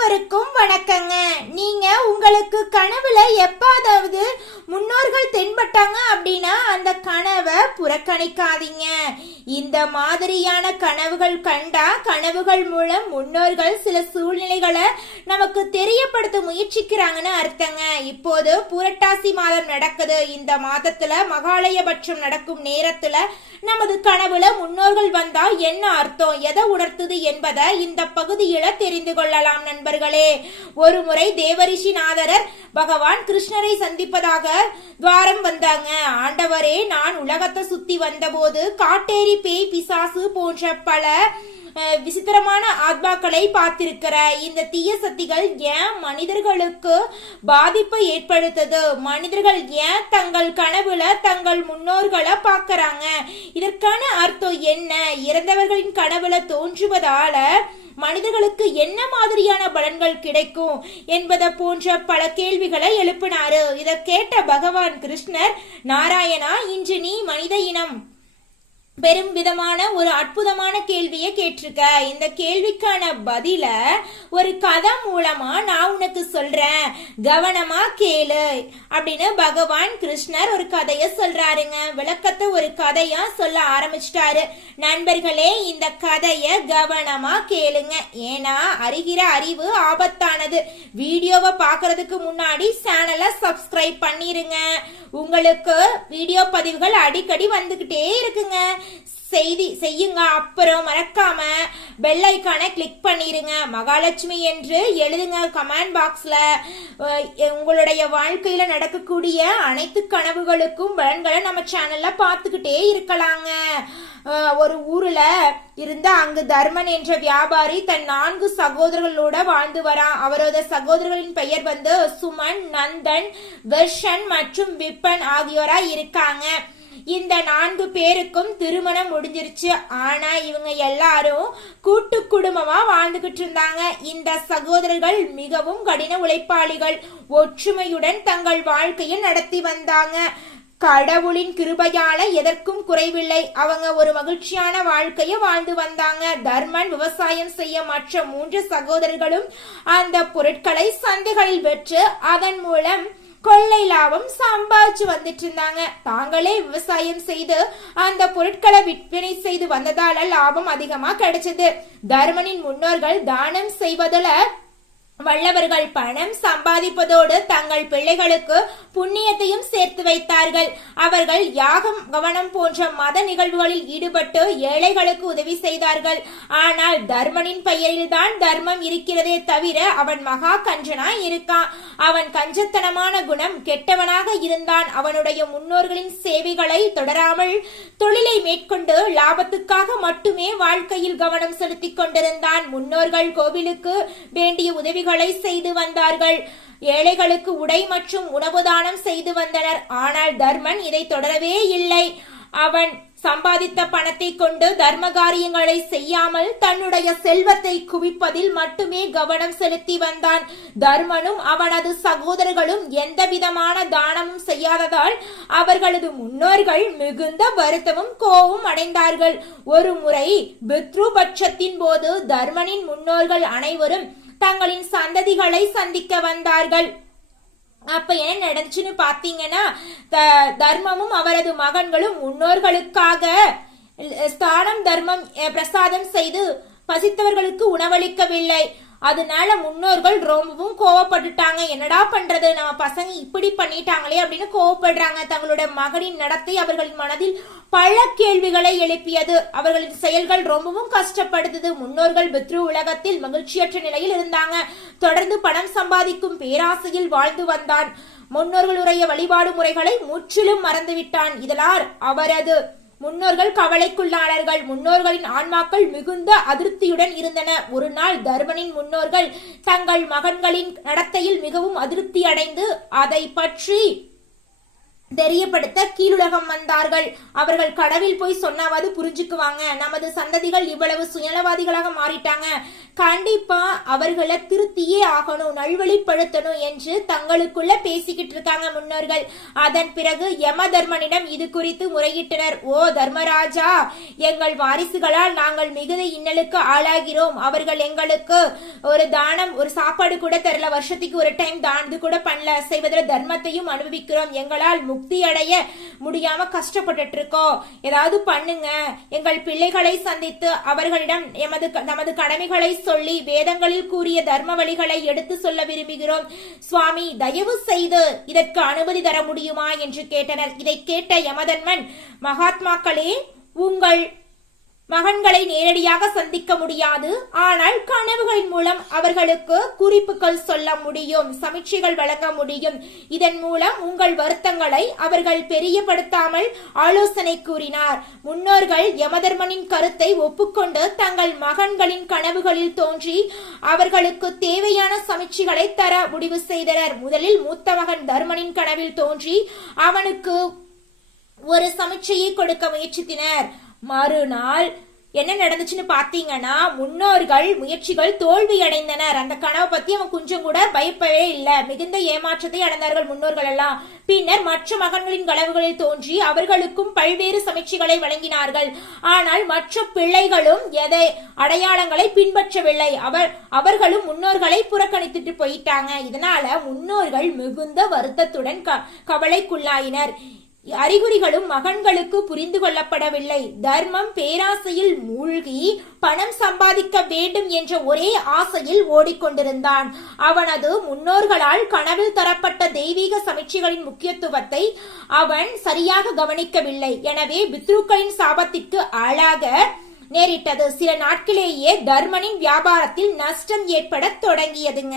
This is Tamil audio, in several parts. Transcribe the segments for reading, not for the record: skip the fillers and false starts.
அனைவருக்கும் வணக்கங்க. நீங்க உங்களுக்கு கனவுல எப்பாவது முன்னோர்கள் தென்பட்டாங்க அப்படின்னா அந்த கனவை புறக்கணிக்காதீங்க. இந்த மாதிரியான கனவுகள் கண்டா கனவுகள் மூலம் முன்னோர்கள் சில சூழ்நிலைகளை நமக்கு தெரியப்படுத்த முயற்சிக்கிறாங்கன்னு அர்த்தங்க. இப்போது புரட்டாசி மாதம் நடக்குது. இந்த மாதத்துல மகாலயபட்சம் நடக்கும் நேரத்துல நமது கனவுல முன்னோர்கள் வந்தா என்ன அர்த்தம், எதை உணர்த்துது என்பதை இந்த பகுதியில தெரிந்து கொள்ளலாம் நண்பர்களே. ஒரு முறை தேவரிஷி நாதரர் பகவான் கிருஷ்ணரை சந்திப்பதாக துவாரம் வந்தாங்க. ஆண்டவரே, நான் உலகத்தை சுத்தி வந்தபோது காட்டேரி, பேய், பிசாசு போன்ற பல விசித்திரமான ஆத்மாக்களை பார்த்திருக்கிற. இந்த தீய சக்திகள் ஏன் மனிதர்களுக்கு பாதிப்பை ஏற்படுத்தது? மனிதர்கள் ஏன் தங்கள் கனவுல தங்கள் முன்னோர்களை பார்க்கறாங்க? இதற்கான அர்த்தம் என்ன? இறந்தவர்களின் கனவுல தோன்றுவதால மனிதர்களுக்கு என்ன மாதிரியான பலன்கள் கிடைக்கும் என்பதை போன்ற பல கேள்விகளை எழுப்பினாரு. இதை கேட்ட பகவான் கிருஷ்ணர், நாராயணா, இன்று நீ மனித இனம் பெரும் விதமான ஒரு அற்புதமான கேள்வியை கேட்டிருக்க. இந்த கேள்விக்கான பதில ஒரு கதை மூலமா நான் உனக்கு சொல்றேன், கவனமா கேளு அப்படின்னு பகவான் கிருஷ்ணர் ஒரு கதைய சொல்றாருங்க. விளக்கத்தை ஒரு கதையா சொல்ல ஆரம்பிச்சிட்டாரு. நண்பர்களே, இந்த கதைய கவனமா கேளுங்க. ஏன்னா அறிகிற அறிவு ஆபத்தானது. வீடியோவை பாக்குறதுக்கு முன்னாடி சேனலை சப்ஸ்கிரைப் பண்ணிருங்க. உங்களுக்கு வீடியோ பதிவுகள் அடிக்கடி வந்துகிட்டே இருக்குங்க. செய்யுங்க. அப்புறம் மறக்காம பெல் ஐக்கானை கிளிக் பண்ணிருங்க. மகாலட்சுமி என்று எழுதுங்க கமெண்ட் பாக்ஸ்ல. உங்களுடைய வாழ்க்கையில நடக்கக்கூடிய அனைத்து கனவுகளுக்கும் பலன்களை நம்ம சேனல்ல பார்த்துக்கிட்டே இருக்கலாங்க. ஒரு ஊர்ல இருந்த அங்கு தர்மன் என்ற வியாபாரி தன் 4 சகோதரர்களோட வாழ்ந்து வரான். அவரோட சகோதரர்களின் பெயர் சுமன், நந்தன், வெர்ஷன் மற்றும் விப்பன் ஆகியோரா இருக்காங்க. இந்த 4 பேருக்கும் திருமணம் முடிஞ்சிருச்சு. ஆனா இவங்க எல்லாரும் கூட்டு குடும்பமா வாழ்ந்துகிட்டு இருந்தாங்க. இந்த சகோதரர்கள் மிகவும் கடின உழைப்பாளிகள். ஒற்றுமையுடன் தங்கள் வாழ்க்கையை நடத்தி வந்தாங்க. கடவுளின் கிருபையால எதற்கும் குறைவில்லை. அவங்க ஒரு மகிழ்ச்சியான வாழ்க்கையை வாழ்ந்து வந்தாங்க. தர்மன் விவசாயம் செய்ய, மற்ற 3 சகோதரர்களும் அந்த பொருட்களை சந்தைகளில் பெற்று அதன் மூலம் கொள்ளை லாபம் சம்பாதிச்சு வந்துட்டு இருந்தாங்க. தாங்களே விவசாயம் செய்து அந்த பொருட்களை விற்பனை செய்து வந்ததால லாபம் அதிகமா கிடைச்சது. தர்மனின் முன்னோர்கள் தானம் செய்வதில் வல்லவர்கள். பணம் சம்பாதிப்பதோடு தங்கள் பிள்ளைகளுக்கு புண்ணியத்தையும் சேர்த்து வைத்தார்கள். அவர்கள் யாகம், கவனம் போன்ற மத நிகழ்வுகளில் ஈடுபட்டு ஏழைகளுக்கு உதவி செய்தார்கள். ஆனால் தர்மனின் பெயரில் தான் தர்மம் இருக்கிறதே தவிர அவன் மகா கஞ்சனா இருக்கான். அவன் கஞ்சத்தனமான குணம் கெட்டவனாக இருந்தான். அவனுடைய முன்னோர்களின் சேவைகளை தொடராமல் தொழிலை மேற்கொண்டு லாபத்துக்காக மட்டுமே வாழ்க்கையில் கவனம் செலுத்திக் கொண்டிருந்தான். முன்னோர்கள் கோவிலுக்கு வேண்டிய உதவிகள் செய்து வந்தார்கள். ஏழைகளுக்கு உடை மற்றும் உணவு தானம் செய்து வந்தனர். ஆனால் தர்மன் இதை தொடரவே இல்லை. அவன் சம்பாதித்த பணத்தை கொண்டு தர்ம காரியங்களை செய்யாமல் தன்னுடைய செல்வத்தை குவிப்பதில் மட்டுமே கவனம் செலுத்தி வந்தான். தர்மனும் அவனது சகோதரர்களும் எந்த விதமான தானமும் செய்யாததால் அவர்களது முன்னோர்கள் மிகுந்த வருத்தமும் கோபமும் அடைந்தார்கள். ஒரு முறை பித்ருபட்சத்தின் போது தர்மனின் முன்னோர்கள் அனைவரும் தங்களின் சந்ததிகளை சந்திக்க வந்தார்கள். அப்ப என்ன நடந்துச்சுன்னு பாத்தீங்கன்னா, தர்மமும் அவரது மகன்களும் முன்னோர்களுக்காக ஸ்தானம் தர்மம் பிரசாதம் செய்து பசித்தவர்களுக்கு உணவளிக்கவில்லை. அதனால முன்னோர்கள் ரொம்பவும் கோவப்பட்டுட்டாங்க. என்னடா பண்றது, நம்ம பசங்க இப்படி பண்ணிட்டாங்களே அப்படின்னு கோவப்படுறாங்க. தங்களுடைய மகனின் நடத்தை அவர்களின் மனதில் பல கேள்விகளை எழுப்பியது. அவர்களின் செயல்கள் ரொம்பவும் கஷ்டப்படுத்தது. முன்னோர்கள் பித்ரு உலகத்தில் மகிழ்ச்சியற்ற நிலையில் இருந்தாங்க. தொடர்ந்து பணம் சம்பாதிக்கும் பேராசையில் வாழ்ந்து வந்தான். முன்னோர்களுடைய வழிபாடு முறைகளை முற்றிலும் மறந்துவிட்டான். இதனால் அவரது முன்னோர்கள் கவலைக்குள்ளானார்கள். முன்னோர்களின் ஆன்மாக்கள் மிகுந்த அதிருப்தியுடன் இருந்தன. ஒரு நாள் தர்மனின் முன்னோர்கள் தங்கள் மகன்களின் நடத்தையில் மிகவும் அதிருப்தி அடைந்து அதை பற்றி தெரியப்படுத்த கீழுலகம் வந்தார்கள். அவர்கள் கடவில் போய் சொன்னாவது புரிஞ்சுக்குவாங்க. நமது சந்ததிகள் இவ்வளவு சுயநலவாதிகளாக மாறிட்டாங்க, கண்டிப்பா அவர்களை திருத்தியே ஆகணும், நல்வழிப்படுத்தணும் என்று தங்களுக்குள்ள பேசிக்கிட்டு இருக்காங்க முன்னோர்கள். அதன் பிறகு யம தர்மனிடம் இது குறித்து முறையிட்டனர். ஓ தர்மராஜா, எங்கள் வாரிசுகளால் நாங்கள் மிகுந்த இன்னலுக்கு ஆளாகிறோம். அவர்கள் எங்களுக்கு ஒரு தானம், ஒரு சாப்பாடு கூட தரல, வருஷத்துக்கு ஒரு டைம் இது கூட பண்ணல, செய்வதில் தர்மத்தையும் அனுபவிக்கிறோம். எங்களால் முக்தி அடைய முடியாம கஷ்டப்பட்டு இருக்கோம், ஏதாவது பண்ணுங்க. எங்கள் பிள்ளைகளை சந்தித்து அவர்களிடம் நமது கடமைகளை சொல்லி வேதங்களில் கூறிய தர்ம வழிகளை எடுத்து சொல்ல விரும்புகிறோம். சுவாமி, தயவு செய்து இதற்கு அனுமதி தர முடியுமா என்று கேட்டனர். இதை கேட்ட யமதர்மன், மகாத்மாக்களே, உங்கள் மகன்களை நேரடியாக சந்திக்க முடியாது, ஆனால் கனவுகளின் மூலம் அவர்களுக்கு குறிப்புகள் சொல்ல முடியும், சமீட்சைகள் வழங்க முடியும். இதன் மூலம் உங்கள் வருத்தங்களை அவர்கள் பெரியப்படுத்தாமல் ஆலோசனை கூறினார். முன்னோர்கள் யமதர்மனின் கருத்தை ஒப்புக்கொண்டு தங்கள் மகன்களின் கனவுகளில் தோன்றி அவர்களுக்கு தேவையான சமீட்சைகளை தர முடிவு செய்தனர். முதலில் மூத்த மகன் தர்மனின் கனவில் தோன்றி அவனுக்கு ஒரு சமீட்சையை கொடுக்க முயற்சித்தனர். மறுநாள் என்ன நடந்துச்சுன்னு பாத்தீங்கன்னா, முன்னோர்கள் முயற்சிகள் தோல்வி அடைந்தனர். அந்த கனவை பத்தி அவன் கொஞ்சம் கூட பயப்படவே இல்லை. மிகுந்த ஏமாற்றத்தை அடைந்தார்கள் முன்னோர்கள் எல்லாம். பின்னர் மற்ற மகன்களின் கனவுகளில் தோன்றி அவர்களுக்கும் பல்வேறு சமீட்சைகளை வழங்கினார்கள். ஆனால் மற்ற பிள்ளைகளும் அடையாளங்களை பின்பற்றவில்லை. அவர்களும் முன்னோர்களை புறக்கணித்துட்டு போயிட்டாங்க. இதனால முன்னோர்கள் மிகுந்த வருத்தத்துடன் கவலைக்குள்ளாயினர். அறிகுறிகளும் மகன்களுக்கு புரிந்து கொள்ளப்படவில்லை. தர்மம் பேராசையில் மூழ்கி பணம் சம்பாதிக்க வேண்டும் என்ற ஒரே ஆசையில் ஓடிக்கொண்டிருந்தான். அவனது முன்னோர்களால் கனவில் தரப்பட்ட தெய்வீக சமீட்சைகளின் முக்கியத்துவத்தை அவன் சரியாக கவனிக்கவில்லை. எனவே பித்ருக்களின் சாபத்திற்கு ஆளாக நேரிட்டது. சில நாட்களிலேயே தர்மனின் வியாபாரத்தில் நஷ்டம் ஏற்பட தொடங்கியதுங்க.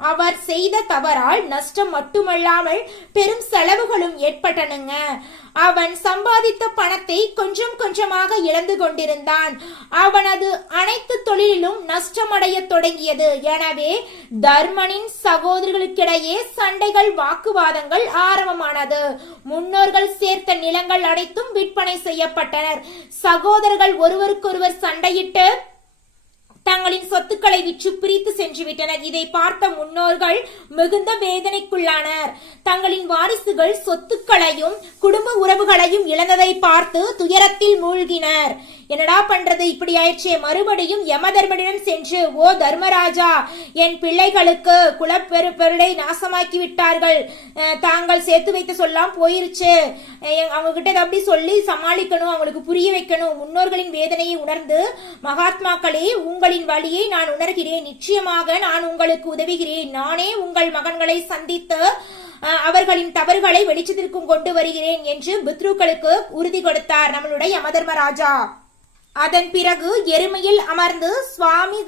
அவர் செய்த தவறால் நஷ்டம் மட்டுமல்லாமல் பெரும் செலவுகளும் ஏற்பட்டனுங்க. அவன் சம்பாதித்த பணத்தை கொஞ்சம் கொஞ்சமாக இழந்து கொண்டிருந்தான். அவனது அனைத்து தொழிலும் நஷ்டமடைய தொடங்கியது. எனவே தர்மனின் சகோதரர்களுக்கிடையே சண்டைகள், வாக்குவாதங்கள் ஆரம்பமானது. முன்னோர்கள் சேர்த்த நிலங்கள் அனைத்தும் விற்பனை செய்யப்பட்டனர். சகோதரர்கள் ஒருவருக்கொருவர் சண்டையிட்டு தங்களின் சொத்துக்களை விற்று பிரித்து சென்று விட்டனர். இதை பார்த்த முன்னோர்கள் மிகுந்த வேதனைக்குள்ளானர். தங்களின் வாரிசுகள் சொத்துக்களையும் குடும்ப உறவுகளையும் இழந்ததை பார்த்து துயரத்தில் மூழ்கினர். என்னடா பண்றது, இப்படி ஆயிடுச்சே. மறுபடியும் யமதர்மனிடம் சென்று, ஓ தர்மராஜா, என் பிள்ளைகளுக்கு குலப்பெருப்பொருளை நாசமாக்கி விட்டார்கள், தாங்கள் சேர்த்து வைத்து சொல்லாம் போயிருச்சு, அவங்க கிட்ட அப்படி சொல்லி சமாளிக்கணும், அவங்களுக்கு புரிய வைக்கணும். முன்னோர்களின் வேதனையை உணர்ந்து, மகாத்மாக்களே, உங்களின் வழியை நான் உணர்கிறேன், நிச்சயமாக நான் உங்களுக்கு உதவுகிறேன். நானே உங்கள் மகன்களை சந்தித்து அவர்களின் தவறுகளை வெளிச்சத்திற்கும் கொண்டு வருகிறேன் என்று பித்ருக்களுக்கு உறுதி கொடுத்தார் நம்மளுடைய யமதர்மராஜா. அதன் பிறகு எருமையில் அமர்ந்து சுவாமி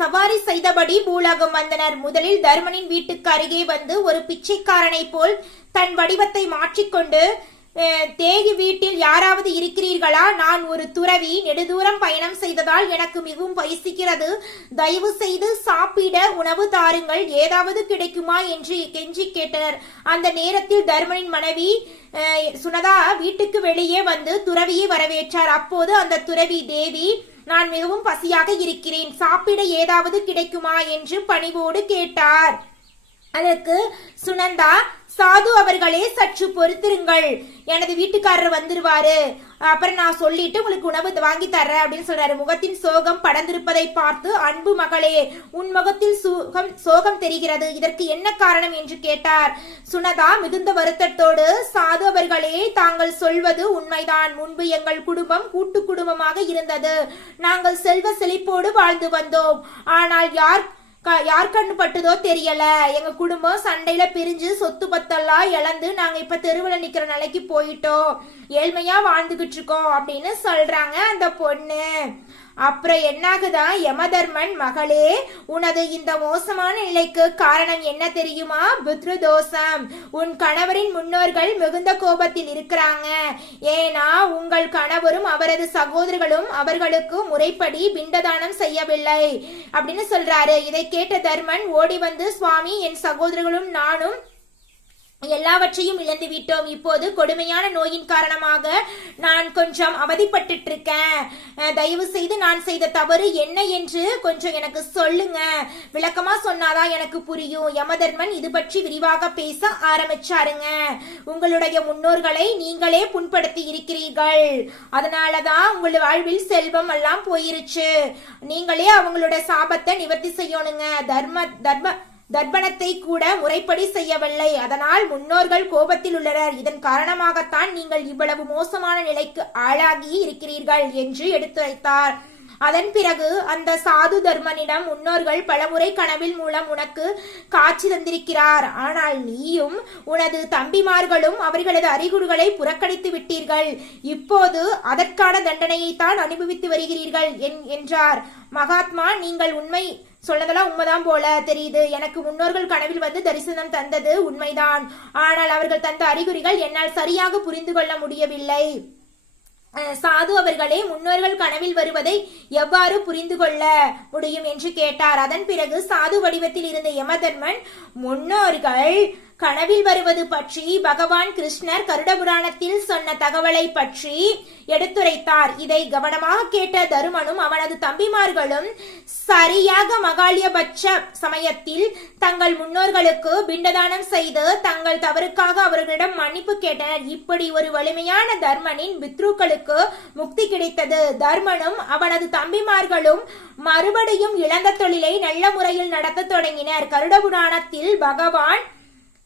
சவாரி செய்தபடி பூலோகம் வந்தனர். முதலில் தர்மனின் வீட்டுக்கு அருகே வந்து ஒரு பிச்சைக்காரனை போல் தன் வடிவத்தை மாற்றிக்கொண்டு, தேகி வீட்டில் யாராவது இருக்கிறீர்களா? நான் ஒரு துறவி, நெடுதூரம் பயணம் செய்ததால் எனக்கு மிகவும் பசிக்கிறது, தயவு செய்து சாப்பிட உணவு தாருங்கள், ஏதாவது கிடைக்குமா என்று கெஞ்சி கேட்டனர். அந்த நேரத்தில் தர்மனின் மனைவி சுனதா வீட்டுக்கு வெளியே வந்து துறவியை வரவேற்றார். அப்போது அந்த துறவி தேவி, நான் மிகவும் பசியாக இருக்கிறேன், சாப்பிட ஏதாவது கிடைக்குமா என்று பணிவோடு கேட்டார். அதற்கு சுனந்தா, சாது அவர்களே, சற்று பொறுத்திருங்கள், எனது வீட்டுக்காரர் வந்துருவாரு, அப்புறம் நான் சொல்லிட்டு உங்களுக்கு உணவு வாங்கி தர்றேன் அப்படின்னு சொல்றாரு. முகத்தின் சோகம் படர்ந்திருப்பதை பார்த்து, அன்பு மகளே, உன் முகத்தில் சோகம் தெரிகிறது, இதற்கு என்ன காரணம் என்று கேட்டார். சுனதா மிகுந்த வருத்தத்தோடு, சாது அவர்களே, தாங்கள் சொல்வது உண்மைதான். முன்பு எங்கள் குடும்பம் கூட்டு குடும்பமாக இருந்தது. நாங்கள் செல்வ செழிப்போடு வாழ்ந்து வந்தோம். ஆனால் யார் கண்ணு பட்டுதோ தெரியல, எங்க குடும்பம் சண்டையில பிரிஞ்சு சொத்து பத்தெல்லாம் இழந்து நாங்க இப்ப தெருவுல நிக்கிற நிலைக்கு போயிட்டோம், ஏழ்மையா வாழ்ந்துகிட்டு இருக்கோம் அப்படின்னு சொல்றாங்க அந்த பொண்ணு. அப்புறம் என்னாகுதான், யமதர்மன், மகளே, உனது இந்த மோசமான நிலைக்கு காரணம் என்ன தெரியுமா? பித்ருதோஷம். உன் கணவரின் முன்னோர்கள் மிகுந்த கோபத்தில் இருக்கிறாங்க. ஏன்னா உங்கள் கணவரும் அவரது சகோதரர்களும் அவர்களுக்கு முறைப்படி பிண்டதானம் செய்யவில்லை அப்படின்னு சொல்றாரு. இதை கேட்ட தர்மன் ஓடி வந்து, சுவாமி, என் சகோதரர்களும் நானும் எல்லாவற்றையும் இழந்து விட்டோம். இப்போது கொடுமையான நோயின் காரணமாக நான் கொஞ்சம் அவதிப்பட்டு இருக்கேன். தயவு செய்து நான் செய்த தவறு என்ன என்று கொஞ்சம் எனக்கு சொல்லுங்க, விளக்கமா சொன்னாதான் எனக்கு புரியும். யமதர்மன் இது பற்றி விரிவாக பேச ஆரம்பிச்சாருங்க. உங்களுடைய முன்னோர்களை நீங்களே புண்படுத்தி இருக்கிறீர்கள், அதனாலதான் உங்கள் வாழ்வில் செல்வம் எல்லாம் போயிருச்சு. நீங்களே அவங்களோட சாபத்தை நிவர்த்தி செய்யணுங்க. தர்ப்பணத்தை கூட முறைப்படி செய்யவில்லை, அதனால் முன்னோர்கள் கோபத்தில் உள்ளனர். இதன் காரணமாகத்தான் நீங்கள் இவ்வளவு மோசமான நிலைக்கு ஆளாகி இருக்கிறீர்கள் என்று எடுத்துரைத்தார். அதன் பிறகு அந்த சாது தர்மனிடம் முன்னோர்கள் பலமுறை கனவில் மூலம் உனக்கு காட்சி தந்திருக்கிறார். ஆனால் நீயும் உனது தம்பிமார்களும் அவர்களது அறிகுறிகளை புறக்கணித்து விட்டீர்கள். இப்போது அதற்கான தண்டனையை தான் அனுபவித்து வருகிறீர்கள் என்றார். மகாத்மா, நீங்கள் உண்மை சொன்னதெல்லாம் உண்மைதான் போல தெரியுது. எனக்கு முன்னோர்கள் கனவில் வந்து தரிசனம் தந்தது உண்மைதான். ஆனால் அவர்கள் தந்த அறிகுறிகள் என்னால் சரியாக புரிந்து கொள்ள முடியவில்லை. சாது அவர்களே, முன்னோர்கள் கனவில் வருவதை எவ்வாறு புரிந்து கொள்ள முடியும் என்று கேட்டார். அதன் பிறகு சாது வடிவத்தில் இருந்த யமதர்மன் முன்னோர்கள் கனவில் வருவது பற்றி பகவான் கிருஷ்ணர் கருட புராணத்தில் சொன்ன தகவலை பற்றி எடுத்துரைத்தார். இதை கவனமாக கேட்ட தருமனும் அவனது தம்பிமார்களும் சரியாக மகாலியபட்ச சமயத்தில் தங்கள் முன்னோர்களுக்கு பிண்டதானம் செய்து தங்கள் தவறுக்காக அவர்களிடம் மன்னிப்பு கேட்டனர். இப்படி ஒரு வலிமையான தர்மனின் பித்ருக்களுக்கு முக்தி கிடைத்தது. தர்மனும் அவனது தம்பிமார்களும் மறுபடியும் இழந்த தொழிலை நல்ல முறையில் நடத்த தொடங்கினர். கருட புராணத்தில் பகவான்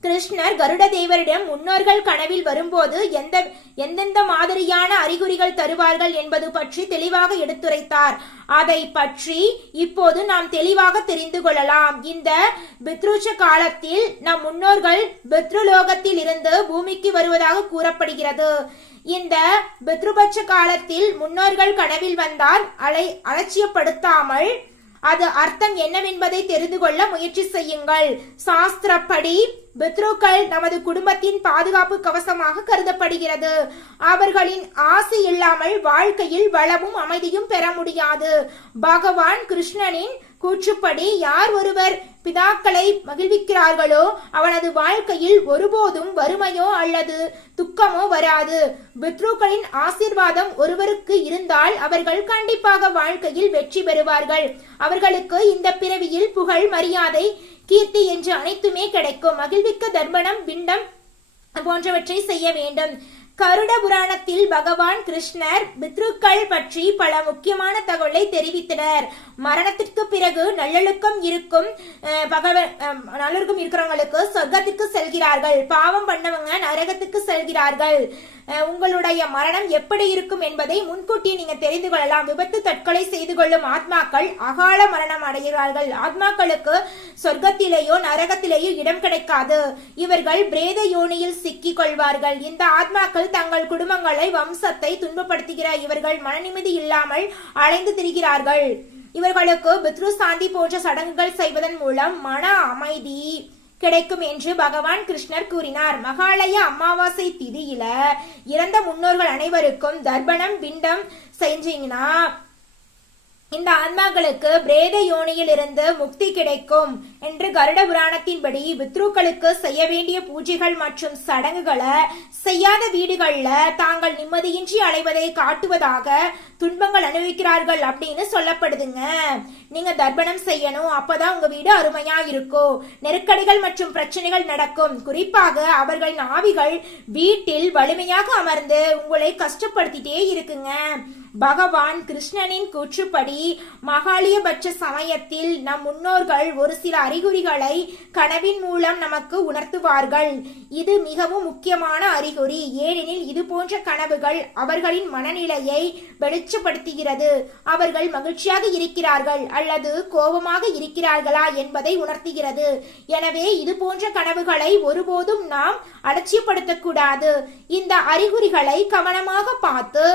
கிருஷ்ணர் கருட தேவரிடம் முன்னோர்கள் கனவில் வரும்போது எந்தெந்த மாதிரியான அறிகுறிகள் தருவார்கள் என்பது பற்றி தெளிவாக எடுத்துரைத்தார். அதை பற்றி இப்போது நாம் தெளிவாக தெரிந்து கொள்ளலாம். இந்த பித்ருச்ச காலத்தில் நம் முன்னோர்கள் பித்ருலோகத்தில் இருந்து பூமிக்கு வருவதாக கூறப்படுகிறது. இந்த பித்ருபட்ச காலத்தில் முன்னோர்கள் கனவில் வந்தால் அலட்சியப்படுத்தாமல் அது அர்த்தம் என்னவென்பதை தெரிந்து கொள்ள முயற்சி செய்யுங்கள். சாஸ்திரப்படி பித்ருக்கள் நமது குடும்பத்தின் பாதுகாப்பு கவசமாக கருதப்படுகிறது. அவர்களின் ஆசி இல்லாமல் வாழ்க்கையில் வளமும் அமைதியும் பெற முடியாது. பகவான் கிருஷ்ணனின் கூற்றுப்படி யார் ஒருவர் பிதாக்களை மகிழ்விக்கிறார்களோ அவனது வாழ்க்கையில் ஒருபோதும் வறுமையோ அல்லது துக்கமோ வராது. பித்ருக்களின் ஆசீர்வாதம் ஒருவருக்கு இருந்தால் அவர்கள் கண்டிப்பாக வாழ்க்கையில் வெற்றி பெறுவார்கள். அவர்களுக்கு இந்த பிறவியில் புகழ், மரியாதை, கீர்த்தி என்று அனைத்துமே கிடைக்கும். மகிழ்விக்க தர்ப்பணம், பிண்டம் போன்றவற்றை செய்ய வேண்டும். கருட புராணத்தில் பகவான் கிருஷ்ணர் பித்ருக்கள் பற்றி பல முக்கியமான தகவலை தெரிவித்தனர். மரணத்திற்கு பிறகு நல்லொழுக்கம் இருக்கிறவங்களுக்கு சொர்க்கத்திற்கு செல்கிறார்கள், பாவம் பண்ணவங்க நரகத்துக்கு செல்கிறார்கள். உங்களுடைய மரணம் எப்படி இருக்கும் என்பதை முன்கூட்டியே நீங்க தெரிந்து கொள்ளலாம். விபத்து தற்கொலை செய்து கொள்ளும் ஆத்மாக்கள் அகால மரணம் அடைகிறார்கள். ஆத்மாக்களுக்கு சொர்க்கத்திலேயோ நரகத்திலேயோ இடம் கிடைக்காது. இவர்கள் பிரேத யோனியில் சிக்கிக் கொள்வார்கள். இந்த ஆத்மாக்கள் தங்கள் குடும்பங்களை, வம்சத்தை துன்பப்படுத்துகிற இவர்கள் மனநிம்மதி இல்லாமல் அலைந்து திரிகிறார்கள். இவர்களுக்கு பித்ரு சாந்தி போன்ற சடங்குகள் செய்வதன் மூலம் மன அமைதி கிடைக்கும் என்று பகவான் கிருஷ்ணர் கூறினார். மகாலய அமாவாசை திதியில இறந்த முன்னோர்கள் அனைவருக்கும் தர்ப்பணம், பிண்டம் செஞ்சீங்கன்னா இந்த ஆன்மாக்களுக்கு பிரேத யோனியில் இருந்து முக்தி கிடைக்கும் என்று கருட புராணத்தின்படி பித்ருக்களுக்கு செய்ய வேண்டிய பூஜைகள் மற்றும் சடங்குகளை செய்யாத வீடுகள்ல தாங்கள் நிம்மதியின்றி அலைவதை காட்டுவதாக துன்பங்கள் அனுபவிக்கிறார்கள் அப்படின்னு சொல்லப்படுதுங்க. நீங்க தர்ப்பணம் செய்யணும், அப்பதான் உங்க வீடு அருமையா இருக்கும். நெருக்கடிகள் மற்றும் பிரச்சனைகள் நடக்கும். குறிப்பாக அவர்களின் ஆவிகள் வீட்டில் வலிமையாக அமர்ந்து உங்களை கஷ்டப்படுத்திட்டே இருக்குங்க. பகவான் கிருஷ்ணனின் கூற்றுப்படி மகாலியபட்ச சமயத்தில் நம் முன்னோர்கள் ஒரு சில அறிகுறிகளை கனவின் மூலம் நமக்கு உணர்த்துவார்கள். இது மிகவும் முக்கியமான அறிகுறி, ஏனெனில் இது போன்ற கனவுகள் அவர்களின் மனநிலையை வெளிச்சப்படுத்துகிறது. அவர்கள் மகிழ்ச்சியாக இருக்கிறார்கள் அல்லது கோபமாக இருக்கிறார்களா என்பதை உணர்த்துகிறது. எனவே இது போன்ற கனவுகளை ஒருபோதும் நாம் அலட்சியப்படுத்தக்கூடாது. இந்த அறிகுறிகளை கவனமாக பார்த்து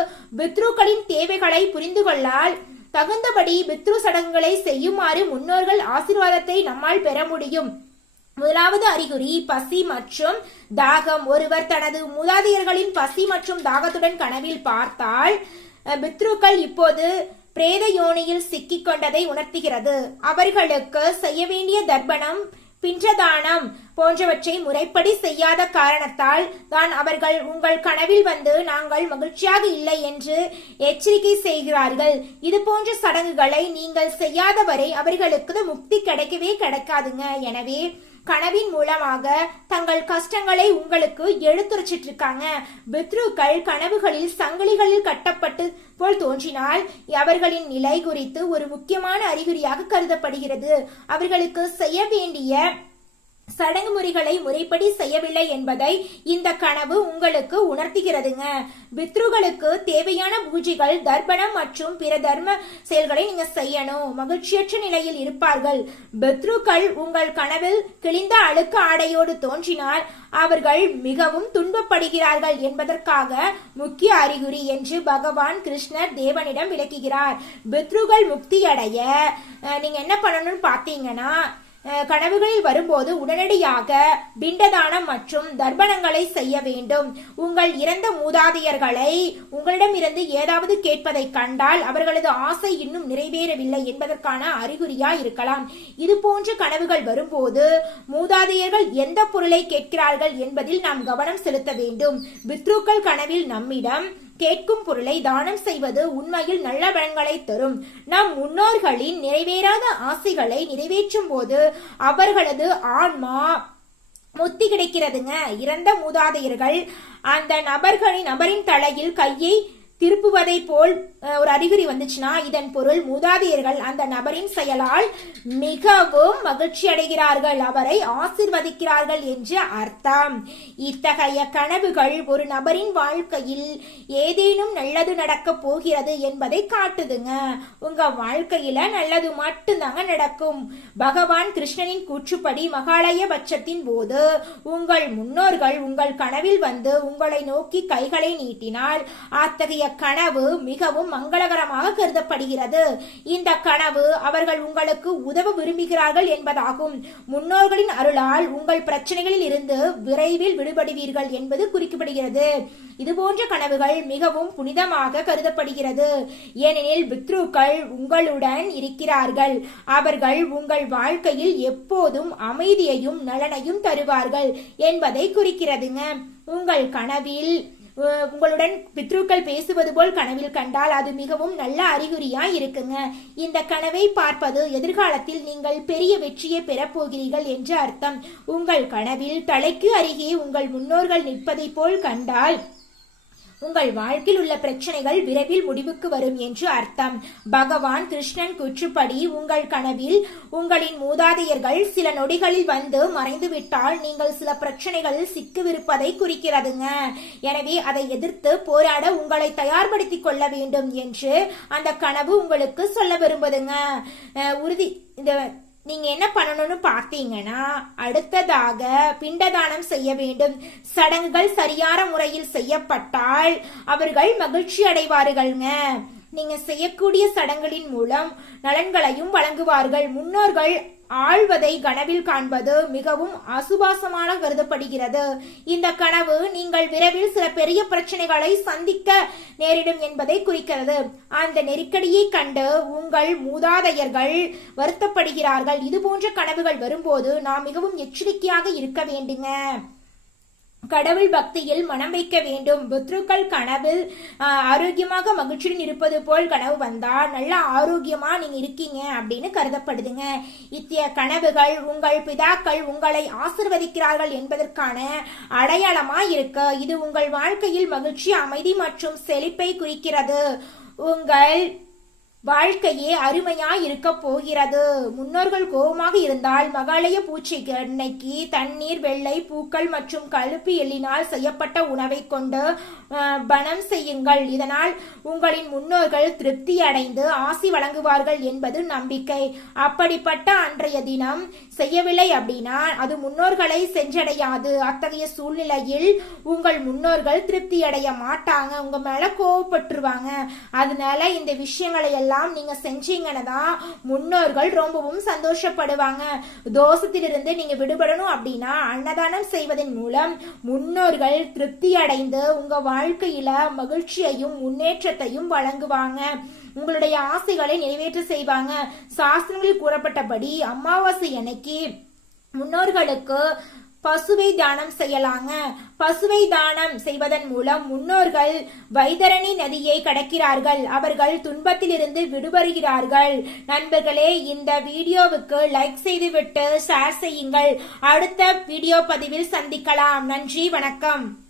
பித்ருக்களின் தேவைகளை புரிந்து கொள்ளால் தகுந்தபடி பித்ரு சடங்குகளை செய்யுமாறு முன்னோர்கள் ஆசீர்வாதத்தை நம்மால் பெற முடியும். முதலாவது அறிகுறி பசி மற்றும் தாகம். ஒருவர் தனது மூதாதையர்களின் பசி மற்றும் தாகத்துடன் கனவில் பார்த்தால் பித்ருக்கள் இப்போது பிரேத யோனியில் சிக்கிக் கொண்டதை உணர்த்துகிறது. அவர்களுக்கு செய்ய வேண்டிய தர்ப்பணம், பின்றதானம் போன்றவற்றை முறைப்படி செய்யாத காரணத்தால் தான் அவர்கள் உங்கள் கனவில் வந்து நாங்கள் மகிழ்ச்சியாக இல்லை என்று எச்சரிக்கை செய்கிறார்கள். இது போன்ற சடங்குகளை நீங்கள் செய்யாத வரை அவர்களுக்கு முக்தி கிடைக்கவே கிடைக்காதுங்க. எனவே கனவின் மூலமாக தங்கள் கஷ்டங்களை உங்களுக்கு எடுத்துரைச்சிட்டு இருக்காங்க. பித்ருக்கள் கனவுகளில் சங்கிலிகளில் கட்டப்பட்டு போல் தோன்றினால் அவர்களின் நிலை குறித்து ஒரு முக்கியமான அறிகுறியாக கருதப்படுகிறது. அவர்களுக்கு செய்ய வேண்டிய சடங்கு முறைகளை முறைப்படி செய்யவில்லை என்பதை இந்த கனவு உங்களுக்கு உணர்த்துகிறதுங்க. பித்ருகளுக்கு தேவையான பூஜைகள், தர்ப்பணம் மற்றும் பிற தர்ம செயல்களை நீங்க செய்யணும். மகிழ்ச்சியற்ற நிலையில் இருப்பார்கள். பித்ருக்கள் உங்கள் கனவில் கிழிந்த அழுக்கு ஆடையோடு தோன்றினால் அவர்கள் மிகவும் துன்பப்படுகிறார்கள் என்பதற்காக முக்கிய அறிகுறி என்று பகவான் கிருஷ்ணர் தேவனிடம் விளக்குகிறார். பித்ருகள் முக்தி அடைய நீங்க என்ன பண்ணணும்னு பாத்தீங்கன்னா, கனவுகளில் வரும்போது உடனடியாக பிண்டதானம் மற்றும் தர்ப்பணங்களை செய்ய வேண்டும். உங்கள் இறந்த மூதாதையர்களை உங்களிடமிருந்து ஏதாவது கேட்பதை கண்டால் அவர்களது ஆசை இன்னும் நிறைவேறவில்லை என்பதற்கான அறிகுறியா இருக்கலாம். இது போன்ற கனவுகள் வரும்போது மூதாதையர்கள் எந்த பொருளை கேட்கிறார்கள் என்பதில் நாம் கவனம் செலுத்த வேண்டும். பித்ருக்கள் கனவில் நம்மிடம் கேட்கும் பொருளை தானம் செய்வது உண்மையில் நல்ல பலன்களை தரும். நம் முன்னோர்களின் நிறைவேறாத ஆசைகளை நிறைவேற்றும் போது அவர்களது ஆன்மா முக்தி கிடைக்கிறதுங்க. இறந்த மூதாதையர்கள் அந்த நபரின் தலையில் கையை திருப்புவதை போல் ஒரு அறிகுறி வந்துச்சுன்னா இதன் பொருள் மூதாதையர்கள் அந்த நபரின் செயலால் மிகவும் மகிழ்ச்சி அடைகிறார்கள், அவரை ஆசிர்வதிக்கிறார்கள் என்று அர்த்தம். இத்தகைய கனவுகள் ஒரு நபரின் வாழ்க்கையில் ஏதேனும் நல்லது நடக்க போகிறது என்பதை காட்டுதுங்க. உங்க வாழ்க்கையில நல்லது மட்டும்தாங்க நடக்கும். பகவான் கிருஷ்ணனின் கூற்றுப்படி மகாலய பட்சத்தின் போது உங்கள் முன்னோர்கள் உங்கள் கனவில் வந்து உங்களை நோக்கி கைகளை நீட்டினால் அத்தகைய கனவு மிகவும் மங்களகரமாக கருதப்படுகிறது. இந்த கனவு அவர்கள் உங்களுக்கு உதவ விரும்புகிறார்கள் என்பதாகும். முன்னோர்களின் அருளால் உங்கள் பிரச்சனைகளில் இருந்து விரைவில் விடுபடுவீர்கள் என்பது குறிக்கப்படுகிறது. இதுபோன்ற கனவுகள் மிகவும் புனிதமாக கருதப்படுகிறது. ஏனெனில் பித்ருக்கள் உங்களுடன் இருக்கிறார்கள். அவர்கள் உங்கள் வாழ்க்கையில் எப்போதும் அமைதியையும் நலனையும் தருவார்கள் என்பதை குறிக்கிறதுங்க. உங்கள் கனவில் உங்களுடன் பித்ருக்கள் பேசுவது போல் கனவில் கண்டால் அது மிகவும் நல்ல அறிகுறியா இருக்குங்க. இந்த கனவை பார்ப்பது எதிர்காலத்தில் நீங்கள் பெரிய வெற்றியை பெறப்போகிறீர்கள் என்று அர்த்தம். உங்கள் கனவில் தலைக்கு அருகே உங்கள் முன்னோர்கள் நிற்பதை போல் கண்டால் உங்கள் வாழ்க்கையில் உள்ள பிரச்சனைகள் விரைவில் முடிவுக்கு வரும் என்று அர்த்தம். பகவான் கிருஷ்ணன் கூற்றுப்படி உங்கள் கனவில் உங்களின் மூதாதையர்கள் சில நொடிகளில் வந்து மறைந்துவிட்டால் நீங்கள் சில பிரச்சனைகளில் சிக்குவிருப்பதை குறிக்கிறதுங்க. எனவே அதை எதிர்த்து போராட உங்களை தயார்படுத்திக் கொள்ள வேண்டும் என்று அந்த கனவு உங்களுக்கு சொல்ல விரும்புதுங்க. நீங்க என்ன பண்ணணும்னு பார்த்தீங்கன்னா, அடுத்ததாக பிண்டதானம் செய்ய வேண்டும். சடங்குகள் சரியான முறையில் செய்யப்பட்டால் அவர்கள் மகிழ்ச்சி அடைவார்கள்ங்க. நீங்க செய்யக்கூடிய சடங்குகளின் மூலம் நலன்களையும் வழங்குவார்கள். முன்னோர்கள் ஆழ்வதை கனவில் காண்பது மிகவும் அசுபாசமான கருதப்படுகிறது. இந்த கனவு நீங்கள் விரைவில் சில பெரிய பிரச்சனைகளை சந்திக்க நேரிடும் என்பதை குறிக்கிறது. அந்த நெருக்கடியை கண்டு உங்கள் மூதாதையர்கள் வருத்தப்படுகிறார்கள். இது போன்ற கனவுகள் வரும்போது நாம் மிகவும் எச்சரிக்கையாக இருக்க வேண்டுங்க. கடவுள் பக்தியில் மனம் வைக்க வேண்டும். பித்ருக்கள் கனவில் ஆரோக்கியமாக மகிழ்ச்சியுடன் இருப்பது போல் கனவு வந்தா நல்ல ஆரோக்கியமா நீங்க இருக்கீங்க அப்படின்னு கருதப்படுதுங்க. இத்திய கனவுகள் உங்கள் பிதாக்கள் உங்களை ஆசிர்வதிக்கிறார்கள் என்பதற்கான அடையாளமா இருக்கு. இது உங்கள் வாழ்க்கையில் மகிழ்ச்சி, அமைதி மற்றும் செழிப்பை குறிக்கிறது. உங்கள் வாழ்க்கையே அருமையா இருக்க போகிறது. முன்னோர்கள் கோபமாக இருந்தால் மகாலய பூஜைக்கு அன்னைக்கு தண்ணீர், வெள்ளை பூக்கள் மற்றும் கழுப்பு எள்ளினால் செய்யப்பட்ட உணவை கொண்டு பணம் செய்யுங்கள். இதனால் உங்களின் முன்னோர்கள் திருப்தி அடைந்து ஆசி வழங்குவார்கள் என்பது நம்பிக்கை. அப்படிப்பட்ட அன்றைய தினம் செய்யவில்லை அப்படின்னா அது முன்னோர்களை சென்றடையாது. அத்தகைய சூழ்நிலையில் உங்கள் முன்னோர்கள் திருப்தி அடைய மாட்டாங்க, உங்க மேல கோவப்பட்டுருவாங்க. அதனால இந்த விஷயங்களை எல்லாம் நீங்க செஞ்சீங்கன்னா தான் முன்னோர்கள் ரொம்பவும் சந்தோஷப்படுவாங்க. தோஷத்திலிருந்து நீங்க விடுபடணும் அப்படின்னா அன்னதானம் செய்வதன் மூலம் முன்னோர்கள் திருப்தி அடைந்து உங்க வாழ்க்கையில மகிழ்ச்சியையும் முன்னேற்றத்தையும் வழங்குவாங்க. உங்களுடைய ஆசைகளை நிறைவேற்ற செய்வாங்க. சாஸ்திரங்களில் கூறப்பட்டபடி அமாவாசை அன்னைக்கு முன்னோர்களுக்கு பசுவை தானம் செய்யலாங்க. பசுவை தானம் செய்வதன் மூலம் முன்னோர்கள் வைதரணி நதியை கடக்கிறார்கள். அவர்கள் துன்பத்திலிருந்து விடுபடுகிறார்கள். நண்பர்களே, இந்த வீடியோவுக்கு லைக் செய்துவிட்டு ஷேர் செய்யுங்கள். அடுத்த வீடியோ பதிவில் சந்திக்கலாம். நன்றி, வணக்கம்.